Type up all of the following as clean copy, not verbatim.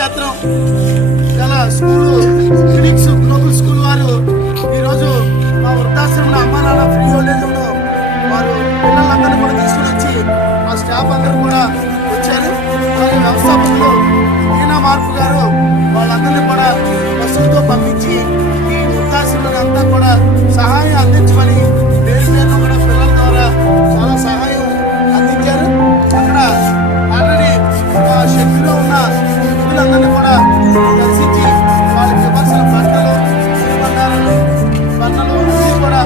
క్షేత్రం గల school Phoenix global school వారు ఈరోజు మా వృద్ధాశ్రమంలో అమ్మా నాన్న ఫ్రీ ఓల్డేజ్లో వారు పిల్లలందరినీ కూడా తీసుకుని వచ్చి ఆ స్టాఫ్ అందరూ కూడా వచ్చారు. అలాగే వ్యవస్థాపకులు ఈనా మార్పు గారు వాళ్ళందరినీ కూడా బస్సులతో పంపించి ఈ వృద్ధాశ్రమం అంతా కూడా సహాయం అందించమని పేరు పేరును కూడా పిల్లల ద్వారా చాలా సహాయం అందించారు. అక్కడ ఆల్రెడీ శక్తిలో ఉన్న వృద్ధులందరినీ కూడా దర్శించి వాళ్ళకి ఇవ్వాల్సిన బట్టలు అన్నీ కూడా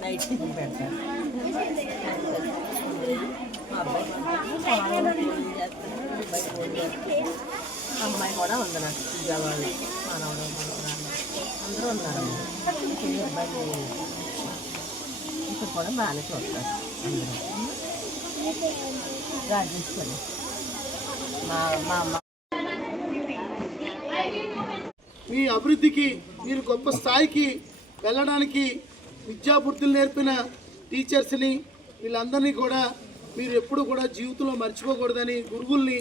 నైట్ టిఫిన్ పెడతారు. అమ్మాయి కూడా ఉంది నాకు విజయవాడ మనవడు అందరూ ఉన్నారు. ఇబ్బంది ఇప్పుడు కూడా బాగానే చూస్తారు అందరూ రాజేశ్వరి మా అమ్మ. మీ అభివృద్ధికి మీరు గొప్ప స్థాయికి వెళ్ళడానికి విద్యాబుద్ధులు నేర్పిన టీచర్స్ని వీళ్ళందరినీ కూడా మీరు ఎప్పుడు కూడా జీవితంలో మర్చిపోకూడదని గురువుల్ని